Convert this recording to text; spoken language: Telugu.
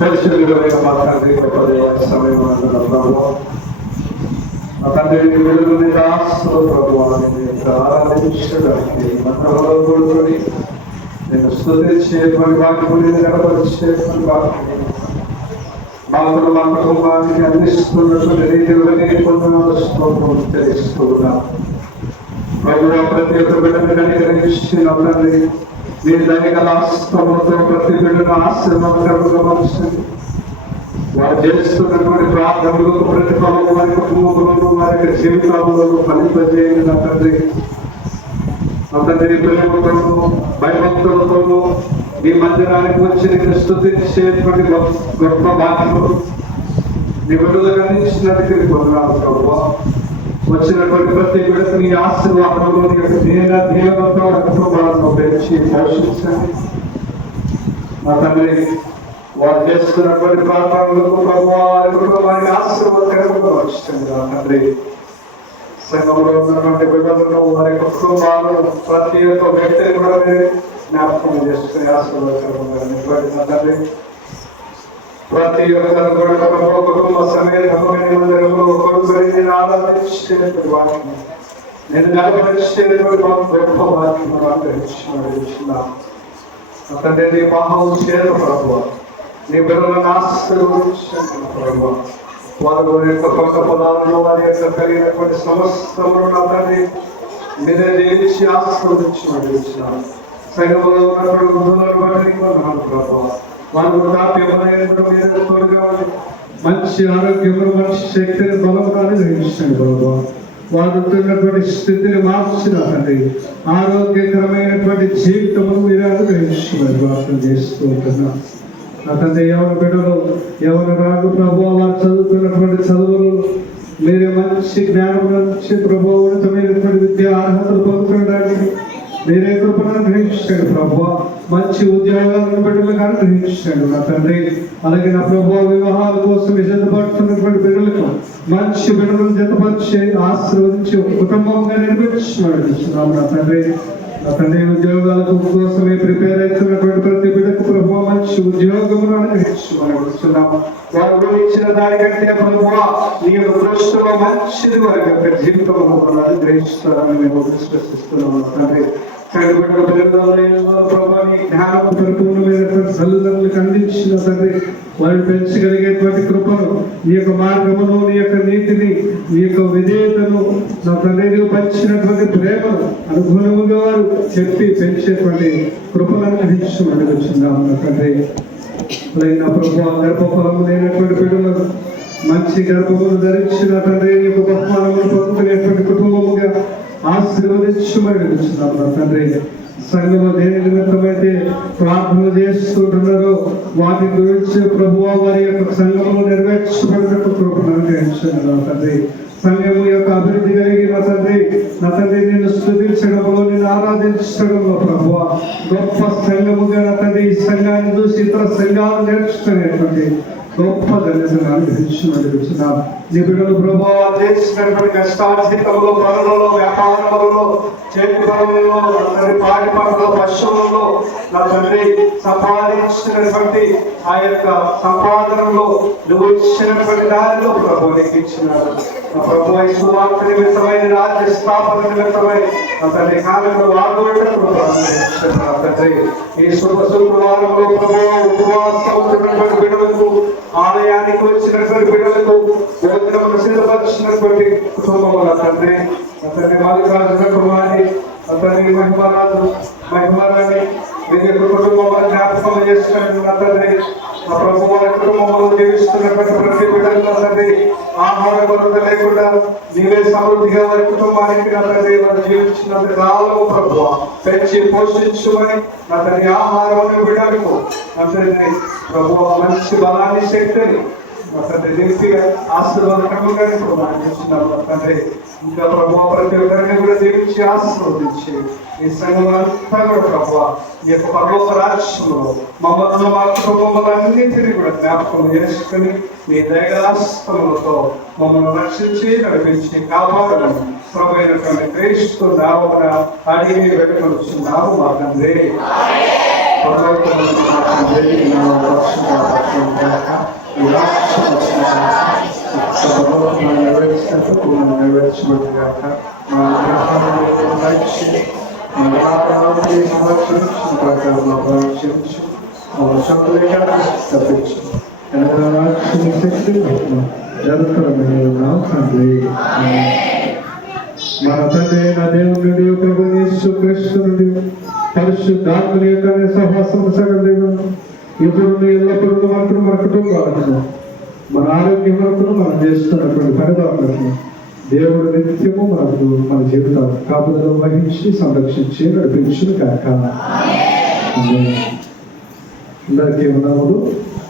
పరిశుద్ధుడైన మా తండ్రి గొప్ప దేవ సమయం మా తండ్రి విడుదల దాసులు ప్రభువాన్ని ఆరాధించడానికి మంత్రంలో కూడుకొని నేను స్తుతించేటువంటి వాక్యం కనపరిచేటువంటి వాక్యం మాకు మా కుటుంబానికి అందిస్తున్నటువంటి రీతిలోనే పొందడం తెలుస్తూ ఉన్నాం. ప్రతి ఒక్క బిడ్డను కనికరించి తండ్రి మీ దైగల హస్తములతో ప్రతి బిడ్డను ఆశీర్వాదకరంగా మార్చండి. వారు చేస్తున్నటువంటి ప్రార్థనలకు ప్రతిఫలం వారి కుటుంబంలో వారి యొక్క జీవితాలలో ఫలింపజేయండి. నా తండ్రి ప్రేమతోనూ భయభక్తులతోనూ ఈ మందిరానికి వచ్చి నేను స్తుతించేటువంటి గొప్ప భాగ్యము నీ విడుదల అందించినట్టు పొందరాము ప్రభువా. వచ్చినటువంటి ప్రతి బిడ్డకు నీ ఆశీర్వాదంలో నీ యొక్క దీవెనతో కుటుంబాలను పెంచి పోషించండి. మా తండ్రి వారు చేస్తున్నటువంటి ప్రార్థనలకు వారి కుటుంబానికి ఆశీర్వాదకరంగా వచ్చింది. నా తండ్రి సంఘంలో ఉన్నటువంటి బిడ్డలను వారి కుటుంబాలను ప్రతి ఒక్క వ్యక్తిని కూడా జ్ఞాపకం చేసుకుని ఆశీర్వాదకరంగా తండ్రి ప్రతి ఒక్కరు కూడా కుటుంబ సమేతంలో కొడుకుని ఆరాధించేటువంటి వాటిని నేను నిలబడిచేటువంటి గొప్ప వాటిని ఆగ్రహించున్నాను. తండ్రి మహం చేరు ప్రభు నీ బిడ్డలను ఆశీర్వదించండి ప్రభు. వారు యొక్క పక్క పొలాలను వారి యొక్క కలిగినటువంటి సమస్తములను తండ్రి మీరే జీవించి ఆశీర్వదించినారు. సంఘంలో ఉన్నటువంటి వృద్ధులను బట్టి ప్రభు వారు మంచి ఆరోగ్యము మంచి శక్తిని బలముగానే గ్రహించండి బాబా. వారు ఉన్నటువంటి స్థితిని మార్చినారండి. ఆరోగ్యకరమైనటువంటి జీవితము మీరు అనుగ్రహించుకున్నారు. ప్రార్థన చేస్తూ ఉంటున్నా తండ్రి ఎవరి బిడ్డలు ఎవరు రాదు ప్రభు వారు చదువుతున్నటువంటి చదువులు మీరే మంచి జ్ఞానం నుంచి ప్రభు ఉన్నతమైనటువంటి విద్యా అర్హతలు పొందుకోవడానికి మీరే కృపను గ్రహించండి ప్రభు. మంచి ఉద్యోగాలను బిడ్డలకు అనుగ్రహించండి నా తండ్రి. అలాగే నా ప్రభు వివాహాల కోసం జతపడుతున్నటువంటి బిడ్డలకు మంచి బిడ్డలను జతపరిచి ఆశీర్వదించి కుటుంబంగా నిర్మించున్నాం నా తండ్రి. నా తండ్రి ఉద్యోగాల కోసమే ప్రిపేర్ అవుతున్నటువంటి ప్రతి బిడ్డకు ప్రభు మంచి ఉద్యోగమును అనుగ్రహించుకున్నాము. వారు గురించిన దానికంటే ప్రభు నీ దృష్టిలో మంచిది వారి యొక్క జీవితంలో అనుగ్రహిస్తారని మేము విశ్వసిస్తున్నాము తండ్రి. జ్ఞానం పరిపూర్ణమైనటువంటి తల్లిదండ్రులకు అందించిన తండ్రి వారిని పెంచగలిగేటువంటి కృపను నీ యొక్క మార్గమును నీ యొక్క నీతిని నీ యొక్క విధేయతను నా తండ్రి పంచినటువంటి ప్రేమను అనుగుణముగా వారు చెప్పి పెంచేటువంటి కృపను అందించమని వచ్చిందాము నా తండ్రి. నా ప్రభు గర్భఫలము లేనటువంటి బిడ్డలను మంచి గర్భమును ధరించిన తండ్రి యొక్క బహుమానమును పొందుకునేటువంటి కుటుంబముగా ఆశీర్వదించమని వచ్చినాము నా తండ్రి. సంఘము దేని నిమిత్తమైతే ప్రార్థన చేస్తుంటున్నారో వాటి గురించి ప్రభువు వారి యొక్క సంఘమును నెరవేర్చబడినట్టు కృపను అనుగ్రహించండి నా తండ్రి. సంఘము యొక్క అభివృద్ధి కలిగిన తండ్రి నా తండ్రి నేను స్తుతించడంలో నేను ఆరాధించడంలో ప్రభువ గొప్ప సంఘముగా నా తండ్రి ఈ సంఘాన్ని చూసి ఇతర సంఘాలు నేర్చుకునేటువంటి గొప్ప ధన్యతను అనుగ్రహించున్నాం. నీ బిడ్డలు ప్రభావం చేసినటువంటి కష్టార్జితంలో పనులలో వ్యాపారంలో చేతి పనులలో పాటి పనులలో పశువులలో నా తండ్రి సంపాదించినటువంటి ఆ యొక్క సంపాదనలో నువ్వు ఇచ్చినటువంటి దారిలో ప్రభు నీకు ఇచ్చినారు. ప్రభు ఈ సువార్త నిమిత్తమైన రాజ్య స్థాపన నిమిత్తమై నా తండ్రి కాలంలో వాడుకుంటున్న తండ్రి ఈ శుక్రవారంలో ప్రభు ఉపవాసం ఉన్నటువంటి బిడ్డలకు ఆలయానికి వచ్చినటువంటి బిడ్డలకు భోజనం సిద్ధపరిచినటువంటి కుటుంబం తండ్రి అతని మాలికార్జున కుమారి అతని మహిమరాణి మీ యొక్క కుటుంబంలో జ్ఞాపకం చేస్తున్నటువంటి తండ్రి ఆ ప్రభు వారి కుటుంబంలో జీవిస్తున్నటువంటి ప్రతి బిడ్డల్లో తండ్రి ఆహార కొరత లేకుండా నీవే సమృద్ధిగా వారి కుటుంబానికి నా తండ్రి వారు జీవించినంత కాలము ప్రభు పెంచి పోషించుమని నా తండ్రి ఆహారం బిడ్డలకు నా తండ్రి ప్రభు మంచి బలాన్ని శక్తిని నా తండ్రి దింపి ఆశీర్వాదకరంగా ప్రమాణించినాము తండ్రి. ఇంకా ప్రభు ప్రతి ఒక్కరిని కూడా దీవించి ఆశీర్వదించి ఈ సంఘమంతా కూడా ప్రభు ఈ యొక్క పరలోక రాజ్యంలో మమ్మల్ని మా కుటుంబములన్నింటినీ కూడా జ్ఞాపకం చేసుకుని మీ దైవరాస్తములతో మమ్మల్ని రక్షించి నడిపించి కాపాడాలని ప్రభు అయినటువంటి క్రీస్తు నామమున అడిగి పెట్టుకొనిచున్నాము మా తండ్రి. మన తండ్రి నా దేవుడి ప్రభు యేసు క్రీస్తునుడి పరిశుద్ధాత్మని యొక్క సహవాసం సగలేవు ఇప్పుడు ఎల్లప్పుడూ మనకు మన కుటుంబాలను మన ఆరోగ్యం వరకు మనం చేస్తున్నటువంటి పనిదారులకు దేవుడు నిత్యము మనకు మన జీవితాలు కాపుదలు వహించి సంరక్షించి నడిపించిన కార్యక్రమం అందరికీ ఉన్నాము.